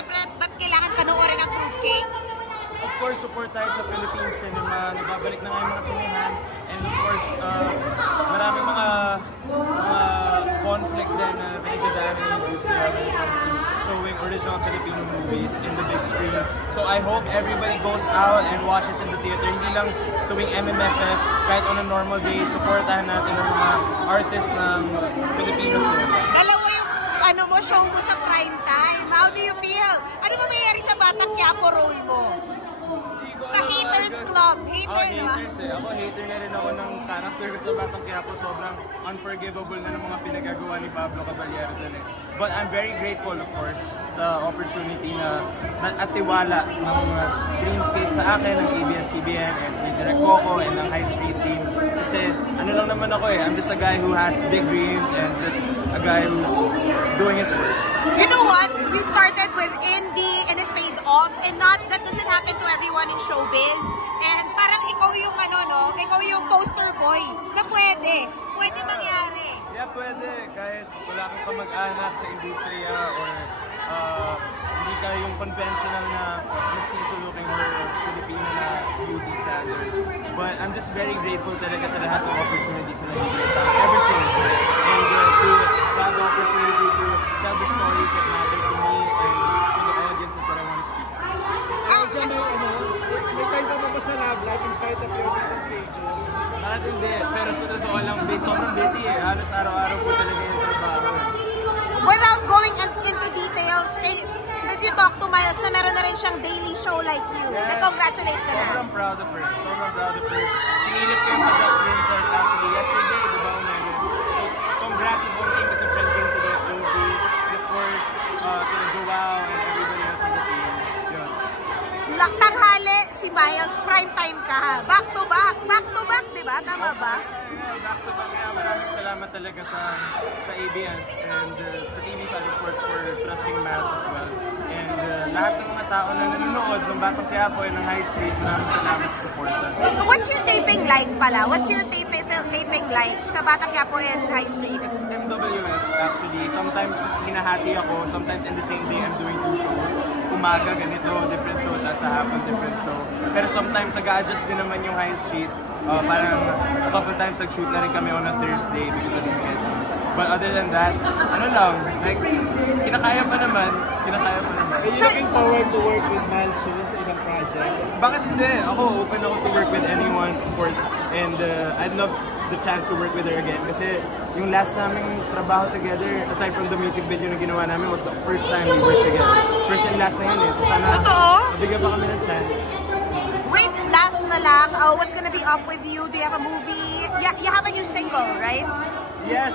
syempre, ba't kailangan panoorin ang Fruitcake? Of course, support tayo sa Philippine cinema. Nagbabalik na nga yung mga sinihan. And of course, maraming mga conflict din na pinagdadaan ng industry when it comes to showing original Filipino movies in the big screen. So I hope everybody goes out and watches in the theater. Hindi lang tuwing MMFF, kahit on a normal day, supportahan natin ang mga artists ng Filipino cinema. Dalawa yung show mo sa prime time. How do you feel? Ano ba mayroon sa Batang Quiapo role mo? Sa Haters Club. Hater, di ba? Haters eh. Ako hater na rin ako ng character ko sa Batang Quiapo. Sobrang unforgivable na ng mga pinagagawa ni Pablo Caballero dun eh. But I'm very grateful of course sa opportunity na at tiwala ng Dreamscape sa akin, ng ABS-CBN and ni Direk Coco and ng High Street team. Kasi ano lang naman ako eh. I'm just a guy who has big dreams and just a guy who's doing his work. You know what? You started with indie and it paid off, and that doesn't happen to everyone in showbiz. And parang ikaw yung ikaw yung poster boy na pwede mangyari. Yeah, pwede. Kahit wala kang kamag-anak sa industriya or hindi ka yung conventional na mestizo looking or Filipino na beauty standards. But I'm just very grateful talaga sa lahat ng opportunities na nabigay sa akin ever since. And to have the opportunity to tell the stories that matter to me and to the audiences that I want to speak. May time ka ba sa love life in spite of your busy schedule? Bakit hindi? Pero sa totoo lang, sobrang busy eh. Halos araw-araw po talaga yung trabaho. Without going into details, did you talk to Miles na meron na rin siyang daily show like you? Yes. Congratulate ka na. Sobrang proud of her. Sobrang proud of her. Sinilip ko yung Pajak Princess actually yesterday, di ba? So, congrats sa buong team kasi friend ko sila Josie. Of course, sila Joao and everybody else in the team. Yun. Tanghali, si Miles, prime time ka ha. Back to back, di ba? Tama ba? Yeah, back to back. Maraming salamat talaga sa ABS and sa TV5 of course for trusting Miles as well. And lahat ng mga tao na nanonood ng Batang Quiapo and ng High Street, maraming salamat sa support. What's your taping like pala? What's your taping like sa Batang Quiapo and High Street? It's MWF actually. Sometimes hinahati ako, sometimes in the same day I'm doing 2 shows. Umaga ganito, different show, tapos sa hapon different show. Pero sometimes nag-a-adjust din naman yung High Street. Parang a couple times nag-shoot na rin kami on a Thursday because of the schedule. But other than that, ano lang, like, kinakaya pa naman. Are you looking forward to work with Miles soon sa ibang projects? Bakit hindi? Ako, open ako to work with anyone, of course. And I'd love the chance to work with her again. Kasi yung last naming trabaho together, aside from the music video na ginawa namin, was the first time we worked together. First and last na yun eh. So sana, mabigyan pa kami ng chance. Wait, last na lang. What's gonna be up with you? Do you have a movie? You have a new single, right? Yes,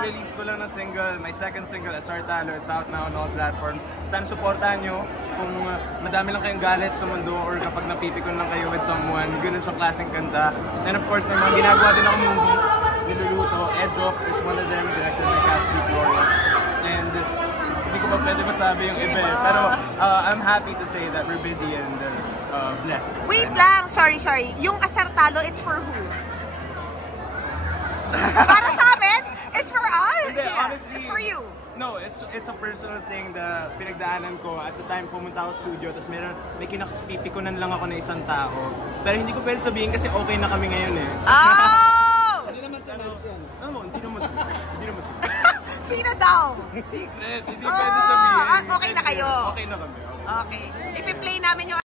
release ko lang ng single, my second single, Asartalo. It's out now on all platforms. Sana supportahan nyo kung madami lang kayong galit sa mundo or kapag napipikon lang kayo with someone, ganun siyang klaseng kanta. And of course, may mga ginagawa din ako movies, niluluto. Edrock is one of them, directed by Cassie Flores. And hindi ko pa pwede masabi yung iba eh. Pero I'm happy to say that we're busy and blessed. Wait lang, sorry. Yung Asartalo, it's for who? Para sa amin? It's for us? Hindi, yeah. honestly, It's for you? No, it's a personal thing na pinagdaanan ko. At the time, pumunta ako sa studio, tapos may kinapipikunan lang ako na isang tao. Pero hindi ko pwede sabihin kasi okay na kami ngayon eh. Oh! Hindi naman sa Miles yan. No, hindi naman sabihin. Sino daw? Secret, hindi pwede sabihin. Okay na kayo? Okay na kami. Okay. Ipi-play namin yung